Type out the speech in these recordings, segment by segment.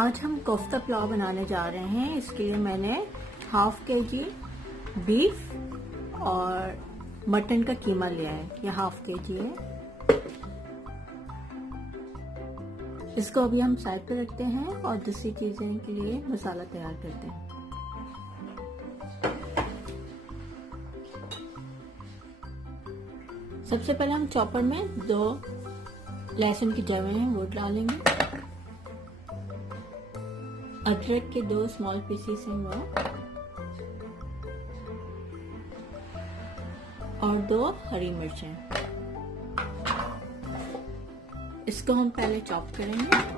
आज हम कोफ्ता पुलाव बनाने जा रहे हैं। इसके लिए मैंने हाफ केजी बीफ और मटन का कीमा लिया है। यह हाफ केजी है। इसको अभी हम साइड पे रखते हैं और दूसरी चीजें के लिए मसाला तैयार करते हैं। सबसे पहले हम चॉपर में 2 लहसुन की जवें हैं वो डालेंगे। अदरक के 2 स्मॉल पीसेस हैं वो, और 2 हरी मिर्चें। इसको हम पहले चॉप करेंगे।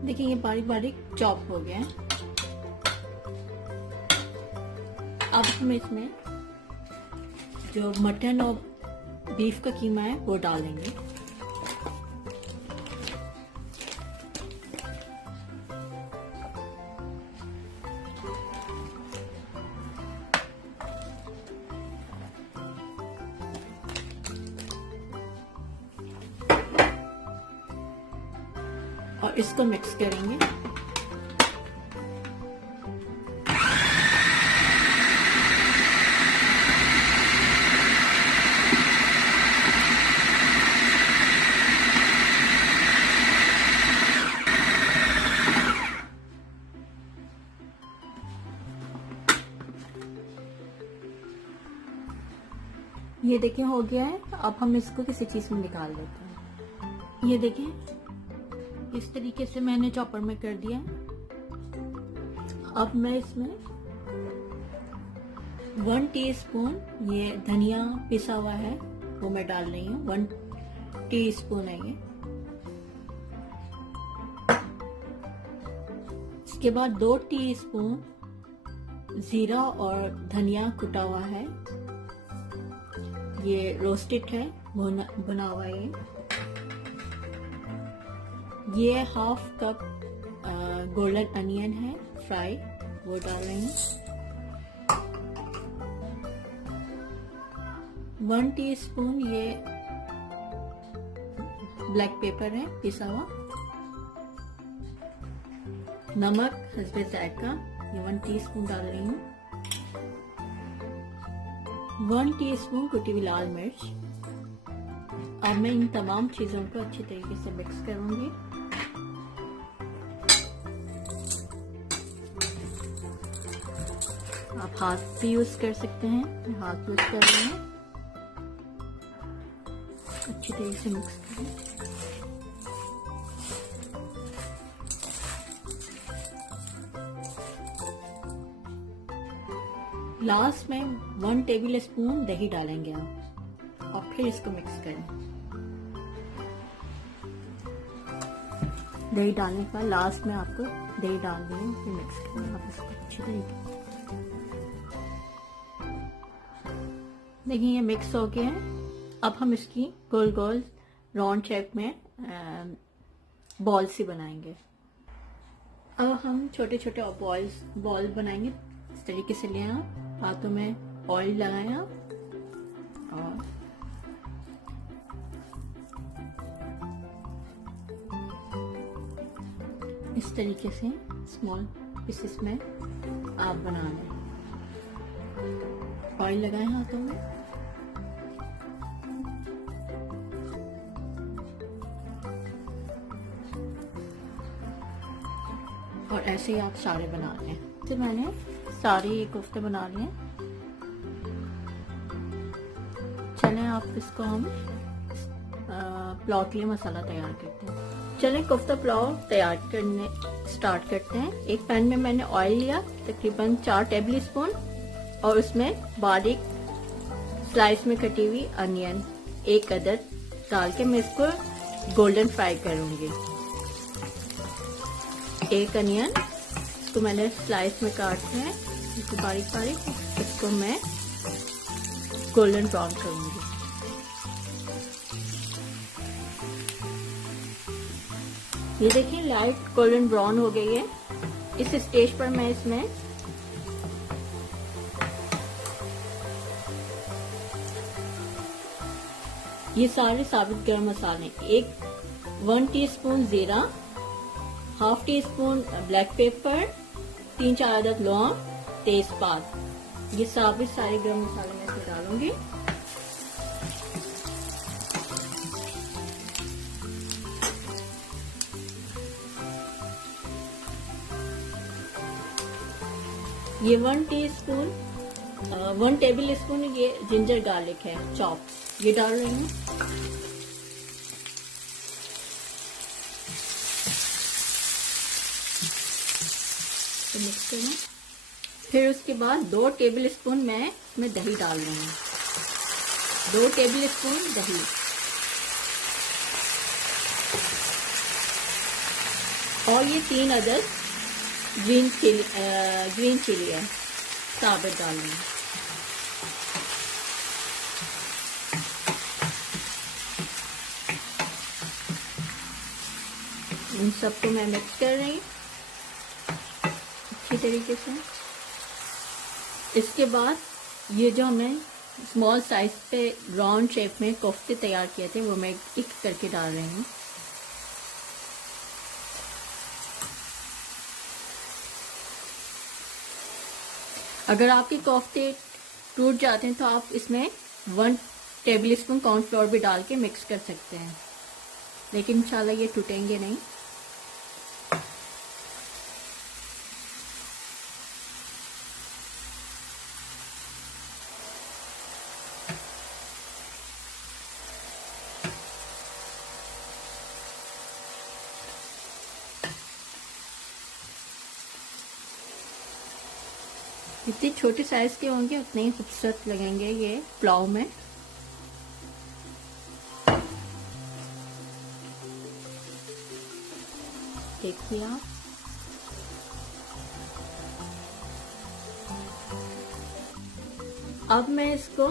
देखिए ये बारीक बारीक चॉप हो गया है। अब हम इसमें जो मटन और बीफ का कीमा है वो डालेंगे। और इसको मिक्स करेंगे। ये देखिए हो गया है। अब हम इसको किसी चीज में निकाल लेते हैं। ये देखिए इस तरीके से मैंने चॉपर में कर दिया। अब मैं इसमें 1 टीस्पून ये धनिया पिसा हुआ है वो मैं डाल रही हूँ। 1 टीस्पून है ये। इसके बाद 2 टीस्पून जीरा और धनिया कुटा हुआ है। ये रोस्टेड है, भुना हुआ है। ये हाफ कप गोल्डन अनियन है फ्राई, वो डाल रही हूँ। 1 टीस्पून ये ब्लैक पेपर है पिसा हुआ। नमक हस्बे जायका ये 1 टीस्पून डाल रही हूँ। 1 टीस्पून कुटी हुई लाल मिर्च। अब मैं इन तमाम चीजों को अच्छी तरीके से मिक्स करूंगी। आप हाथ भी यूज कर सकते हैं। हाथ यूज कर रहे हैं। अच्छी तरीके से मिक्स करें। लास्ट में 1 टेबल स्पून दही डालेंगे आप, और फिर इसको मिक्स करें। दही डालने के बाद लास्ट में आपको दही डाल दें, फिर मिक्स करें आप इसको अच्छी तरीके। देखिए ये मिक्स हो गया है। अब हम इसकी गोल गोल राउंड शेप में बॉल सी बनाएंगे। अब हम छोटे छोटे बॉल बनाएंगे। इस तरीके से ले आप हाथों में ऑयल लगाएं आप, और इस तरीके से स्मॉल पीसेस में आप बना लें। ऑयल लगाएं हाथों में। और ऐसे ही आप सारे बना लें। तो मैंने सारे कोफ्ते बना लिए। चलें आप इसको हम पुलाव के लिए मसाला तैयार करते हैं। चलें कोफ्ता पुलाव तैयार करने स्टार्ट करते हैं। एक पैन में मैंने ऑयल लिया तकरीबन 4 टेबल स्पून, और उसमें बारीक स्लाइस में कटी हुई अनियन 1 अदद डाल के मैं इसको गोल्डन फ्राई करूंगी। 1 अनियन इसको मैंने स्लाइस में काट है, इसको बारीक बारीक। इसको मैं गोल्डन ब्राउन करूंगी। ये देखिए लाइट गोल्डन ब्राउन हो गई है। इस स्टेज पर मैं इसमें ये सारे साबुत गरम मसाले, 1 टीस्पून जीरा, half tea spoon black pepper, 3-4 अदद लौंग, तेजपात, ये साबुत सारे गरम मसाले मैं इसमें डालूंगी। ये 1 टेबल स्पून ये जिंजर गार्लिक है चॉप, ये डाल रही हूँ। तो मिक्स करूँ। फिर उसके बाद 2 टेबल स्पून मैं इसमें दही डाल रही हूँ, 2 टेबल स्पून दही। और ये 3 अदद ग्रीन चिली है, साबुत डाल रही हूँ। इन सबको मैं मिक्स कर रही हूँ अच्छी तरीके से। इसके बाद ये जो मैं स्मॉल साइज पे राउंड शेप में कोफ्ते तैयार किए थे वो मैं एक करके डाल रही हूँ। अगर आपके कोफ्ते टूट जाते हैं तो आप इसमें 1 टेबल स्पून कॉर्नफ्लोर भी डाल के मिक्स कर सकते हैं, लेकिन इंशाल्लाह ये टूटेंगे नहीं। जितने छोटे साइज के होंगे उतने ही खूबसूरत लगेंगे ये पुलाव में। देखिए आप, अब मैं इसको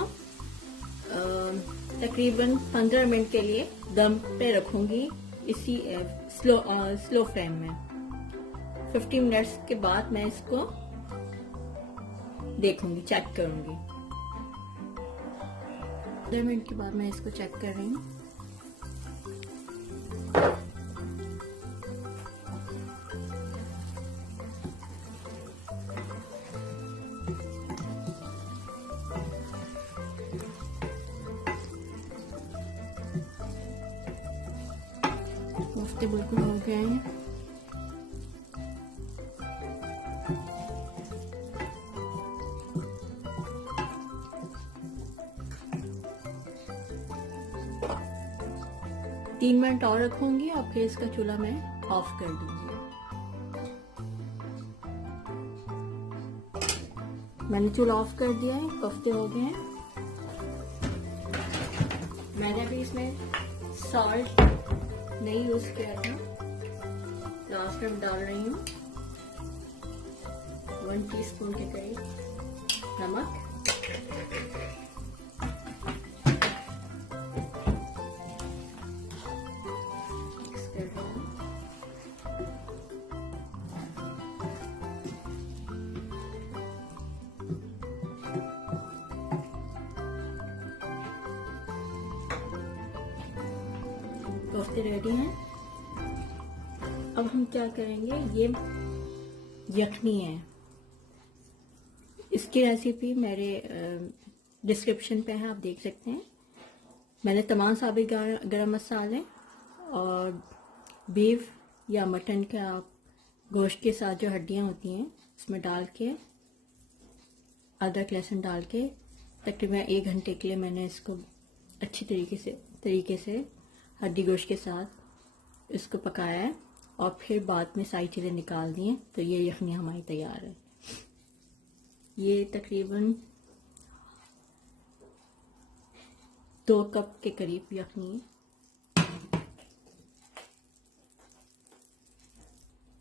तकरीबन 15 मिनट के लिए दम पे रखूंगी, इसी स्लो फ्लेम में। 15 मिनट्स के बाद मैं इसको देखूंगी, चेक करूंगी। 15 मिनट के बाद मैं इसको चेक कर रही हूँ। कोफ्ते बिल्कुल हो गए हैं। तीन मिनट और रखूंगी और फिर इसका चूल्हा मैं ऑफ कर दूंगी। मैंने चूल्हा ऑफ कर दिया है, कोफ्ते हो गए हैं। मैंने अभी इसमें सॉल्ट नहीं यूज किया था, लास्ट में डाल रही हूँ 1 टीस्पून के करीब नमक। कोफ्ते रेडी हैं। अब हम क्या करेंगे, ये यखनी है, इसकी रेसिपी मेरे डिस्क्रिप्शन पे है, आप देख सकते हैं। मैंने तमाम साबित गरम मसाले और बीफ या मटन के आप गोश्त के साथ जो हड्डियां होती हैं उसमें डाल के, अदरक लहसुन डाल के तकरीबन 1 घंटे के लिए मैंने इसको अच्छी तरीके से हड्डी गोश्त के साथ इसको पकाया है और फिर बाद में सारी चीज़ें निकाल दी हैं। तो ये यखनी हमारी तैयार है। ये तकरीबन 2 कप के करीब यखनी है।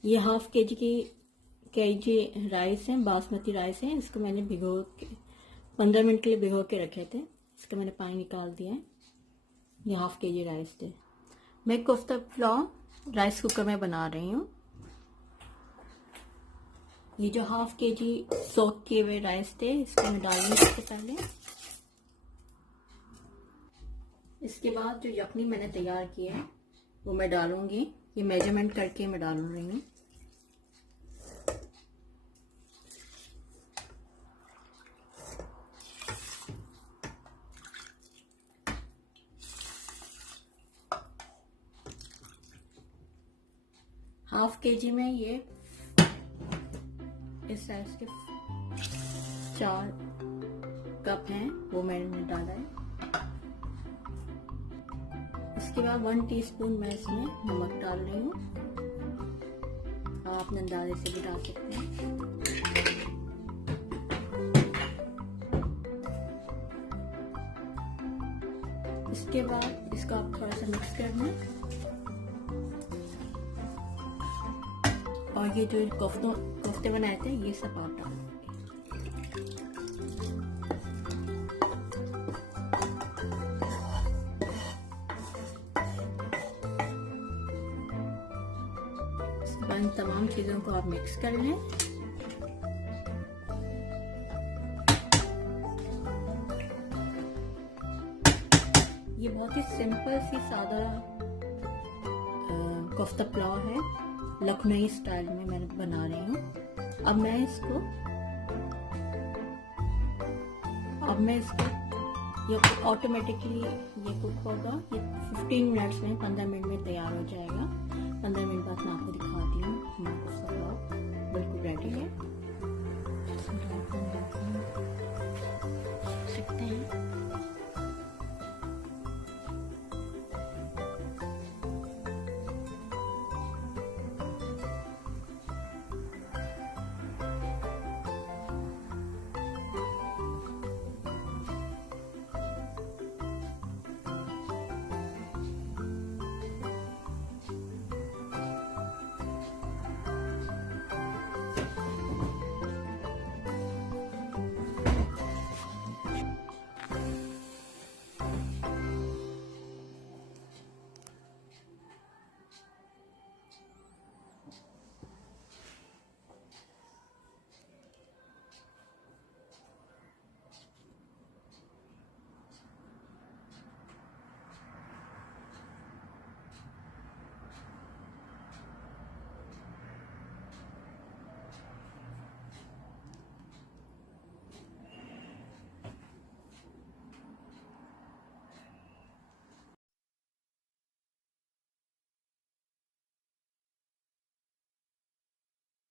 ये हाफ केजी राइस है, बासमती राइस है। इसको मैंने 15 मिनट के लिए भिगो के रखे थे, इसका मैंने पानी निकाल दिया है। ये हाफ केजी राइस थे। मैं कोफ्ता पुलाव राइस कुकर में बना रही हूँ। ये जो हाफ केजी सोक किए हुए राइस थे इसको मैं डालूंगी सबसे पहले। इसके बाद जो यखनी मैंने तैयार की है वो मैं डालूंगी। ये मेजरमेंट करके मैं डाल रही हूँ। हाफ केजी में ये इस साइज के 4 कप हैं वो मैंने डाला है। इसके बाद 1 टीस्पून मैं इसमें नमक डाल रही हूँ। आप अंदाजे से भी डाल सकते हैं। इसके बाद इसका आप थोड़ा सा मिक्स करना और ये जो कोफ्ते बनाए थे ये सब आप डाल इन तमाम चीजों को आप मिक्स कर लें। ये बहुत ही सिंपल सी सादा कोफ्ता पुलाव है, लखनवी स्टाइल में मैं बना रही हूँ। अब मैं इसको ये ऑटोमेटिकली ये कुक होगा। ये 15 मिनट्स में 15 मिनट में तैयार हो जाएगा। 15 मिनट बाद मैं आपको दिखाऊंगी।